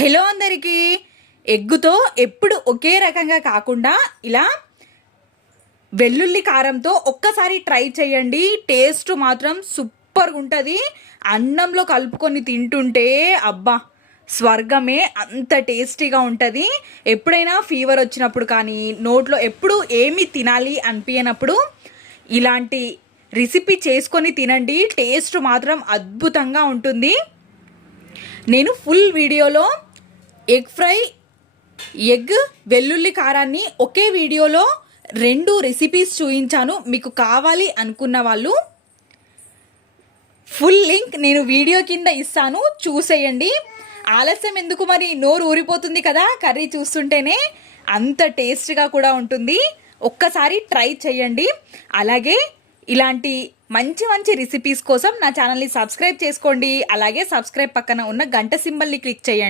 Hello అందరికీ. ఎగ్గుతో ఎప్పుడు ఒకే రకంగా కాకుండా ఇలా వెల్లుల్లి కారంతో ఒక్కసారి ట్రై చేయండి. టేస్ట్ మాత్రం సూపర్గా ఉంటుంది. అన్నంలో కలుపుకొని తింటుంటే అబ్బా స్వర్గమే, అంత టేస్టీగా ఉంటుంది. ఎప్పుడైనా ఫీవర్ వచ్చినప్పుడు కానీ నోట్లో ఎప్పుడు ఏమి తినాలి అనిపించినప్పుడు ఇలాంటి రెసిపీ చేసుకొని తినండి. టేస్ట్ మాత్రం అద్భుతంగా ఉంటుంది. నేను ఫుల్ వీడియోలో ఎగ్ ఫ్రై, ఎగ్ వెల్లుల్లి కారాన్ని ఒకే వీడియోలో 2 రెసిపీస్ చూపించాను. మీకు కావాలి అనుకున్న వాళ్ళు ఫుల్ లింక్ నేను వీడియో కింద ఇస్తాను, చూసేయండి. ఆలస్యం ఎందుకు, మరి నోరు ఊరిపోతుంది కదా కర్రీ చూస్తుంటేనే. అంత టేస్ట్గా కూడా ఉంటుంది. ఒక్కసారి ట్రై చేయండి. అలాగే ఇలాంటి మంచి మంచి రెసిపీస్ కోసం నా ఛానల్ని సబ్స్క్రైబ్ చేసుకోండి. అలాగే సబ్స్క్రైబ్ పక్కన ఉన్న గంట సింబల్ని క్లిక్ చేయండి.